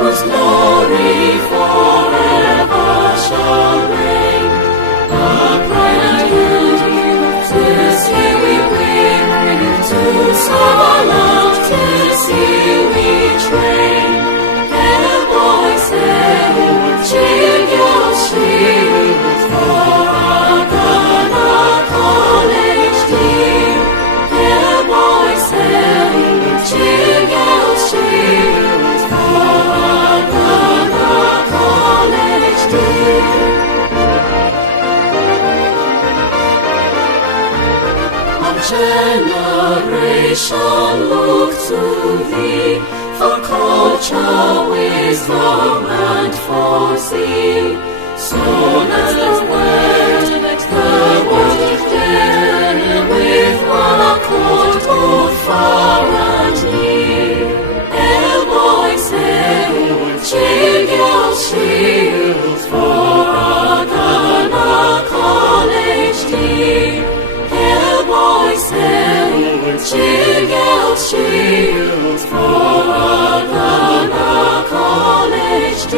whose glory forever shall reign. Upright and good, this year we bring, to serve our Lord, this year we train. Hey, boys, hey, cheer your shield for our Ghanacoll HD. Hey, boys, hey, cheer your shield for our Ghanacoll HD. Generation look to thee for culture, wisdom, and for zeal. So let the word declare with one accord, both far and near. Hail, boys, hail, cheer your shield for our Ghanacoll HD. Hail, boys, hail, cheer your shield for our Ghanacoll HD.